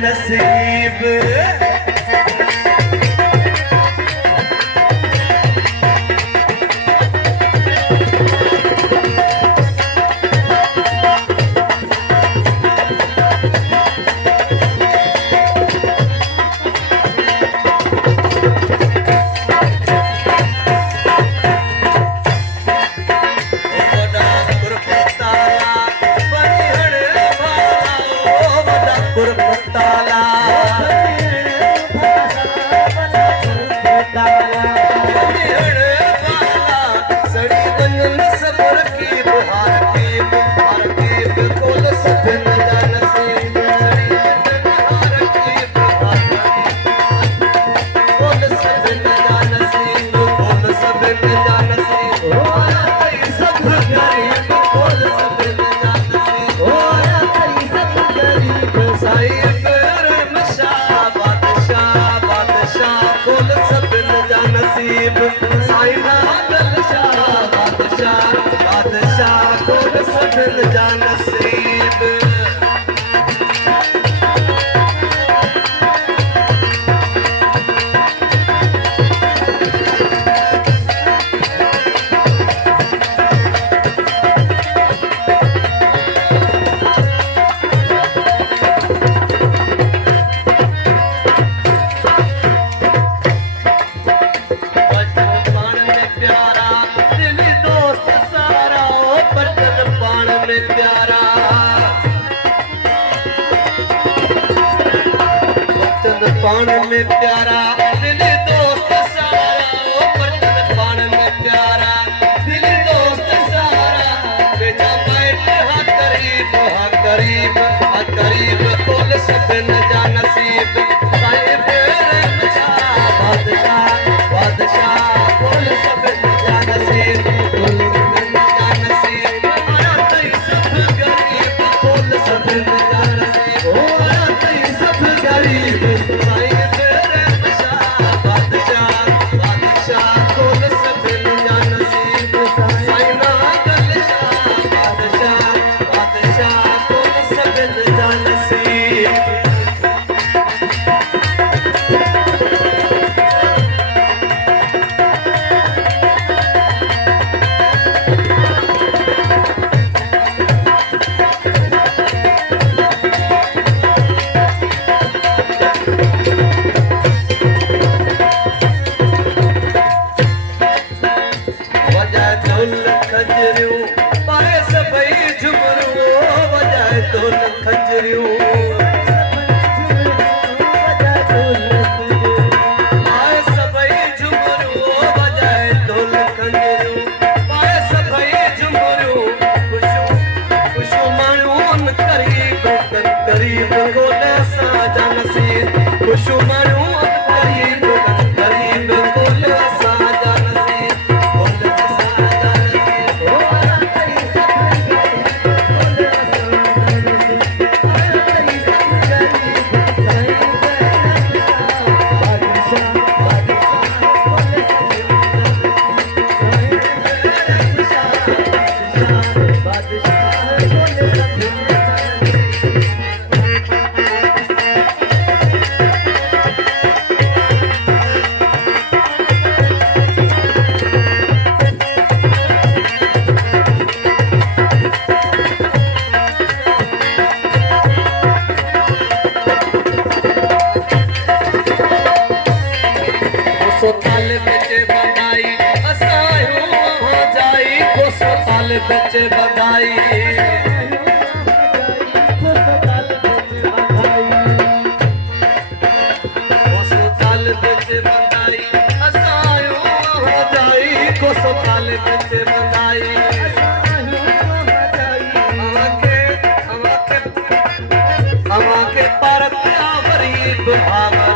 नसीब पान में प्यारा दिल दोस्त सारा बर्तन पान में प्यारा दिल दोस्त सारा बेटा बैठ हा करीब कोल सब न जा नसीब साहिब बादशाह बादशाह कोल सब न जा नसीब कोल सब न जा नसीब आया तई सब गरीब कोल सब न जा नसीब आया तई सब गरीब बच्चे बधाई साल बच्चे बधाई असायो हो जाई को साल बच्चे बधाई हवा के परत आवरी भाग